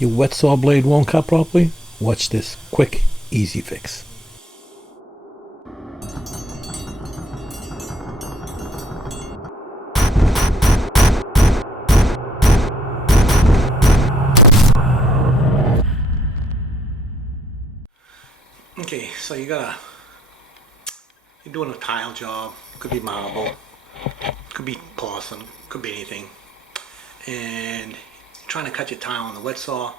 Your wet saw blade won't cut properly? Watch this quick, easy fix. Okay, so you're doing a tile job. Could be marble, could be porcelain, could be anything. And you're trying to cut your tile on the wet saw,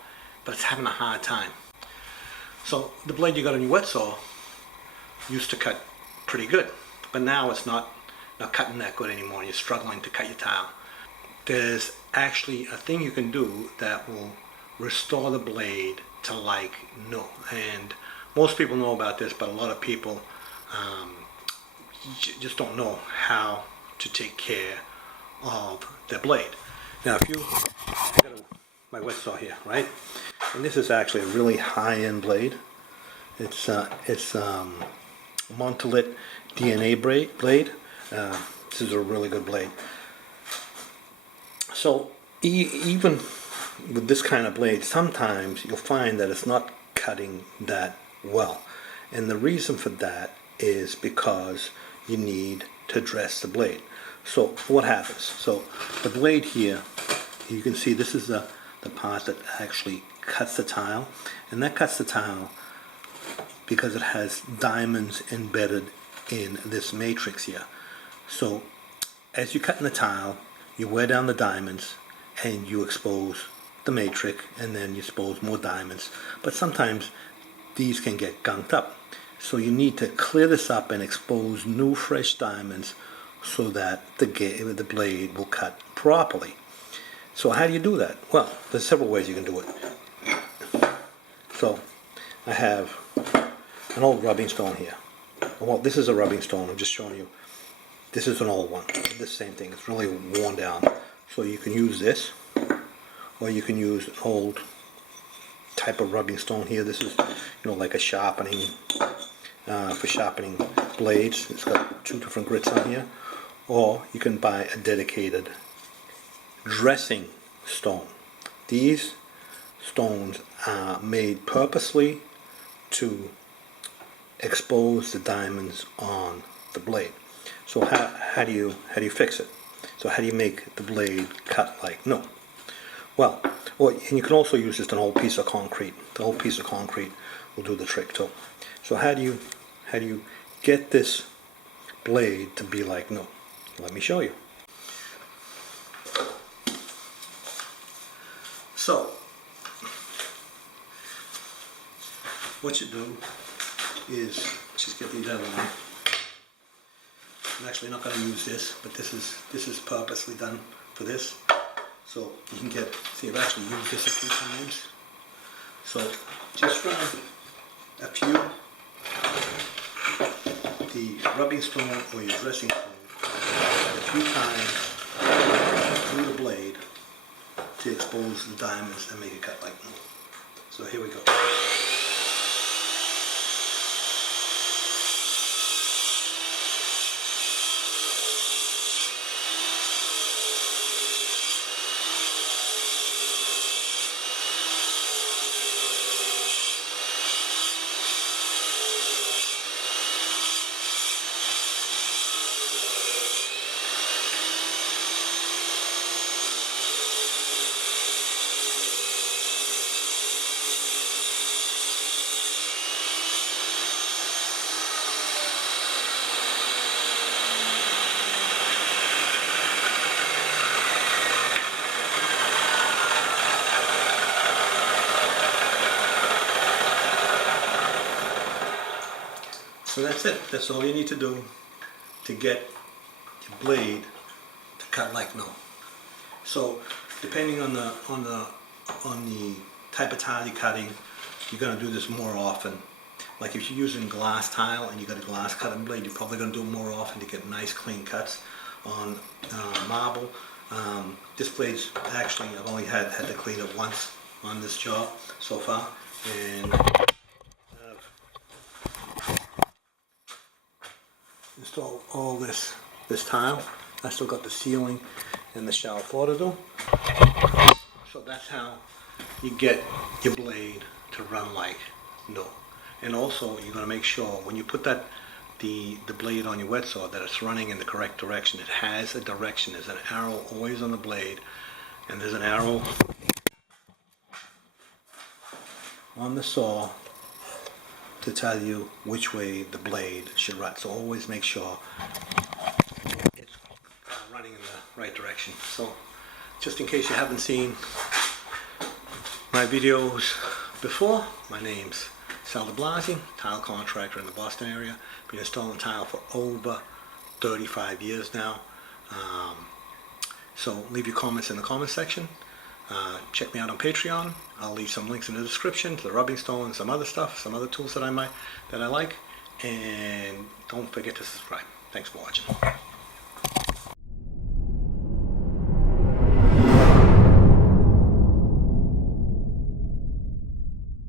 but it's having a hard time. So the blade you got on your wet saw used to cut pretty good, but now it's not cutting that good anymore. You're struggling to cut your tile. There's actually a thing you can do that will restore the blade to like new. And most people know about this, but a lot of people just don't know how to take care of their blade. Now, I got my wet saw here, right? And this is actually a really high-end blade. It's Montolit DNA blade. This is a really good blade. So even with this kind of blade, sometimes you'll find that it's not cutting that well. And the reason for that is because you need to dress the blade. So what happens? So the blade here, you can see this is the part that actually cuts the tile. And that cuts the tile because it has diamonds embedded in this matrix here. So as you cut in the tile, you wear down the diamonds and you expose the matrix, and then you expose more diamonds. But sometimes these can get gunked up. So you need to clear this up and expose new fresh diamonds so that the blade will cut properly. So how do you do that? Well, there's several ways you can do it. So I have an old rubbing stone here. Well, this is a rubbing stone. I'm just showing you. This is an old one. This same thing. It's really worn down. So you can use this, or you can use an old type of rubbing stone here. This is, like a sharpening, for sharpening blades. It's got two different grits on here. Or you can buy a dedicated dressing stone. These stones are made purposely to expose the diamonds on the blade. So how do you fix it? So how do you make the blade cut like new? Well, and you can also use just an old piece of concrete. The old piece of concrete will do the trick too. So how do you get this blade to be like new? Let me show you. So what you do is just get these out of the way. I'm actually not going to use this, but this is purposely done for this. So you can see I've actually used this a few times. So just run a few, the rubbing stone or your dressing stone, a few times through the blade to expose the diamonds and make it cut like new. So here we go. So that's it. That's all you need to do to get your blade to cut like new. So depending on the type of tile you're cutting, you're going to do this more often. Like if you're using glass tile and you got a glass cutting blade, you're probably going to do it more often to get nice clean cuts. On marble, this blade's actually, I've only had to clean it once on this job so far, and install all this tile. I still got the ceiling and the shower floor to do. So that's how you get your blade to run like new. And also you're going to make sure when you put that the blade on your wet saw that it's running in the correct direction. It has a direction. There's an arrow always on the blade, and there's an arrow on the saw to tell you which way the blade should run. So always make sure it's running in the right direction. So just in case you haven't seen my videos before, my name's de glazing, tile contractor in the Boston area. Been installing tile for over 35 years now. So leave your comments in the comment section. Check me out on Patreon. I'll leave some links in the description to the rubbing stone and some other stuff, some other tools that I like. And don't forget to subscribe. Thanks for watching.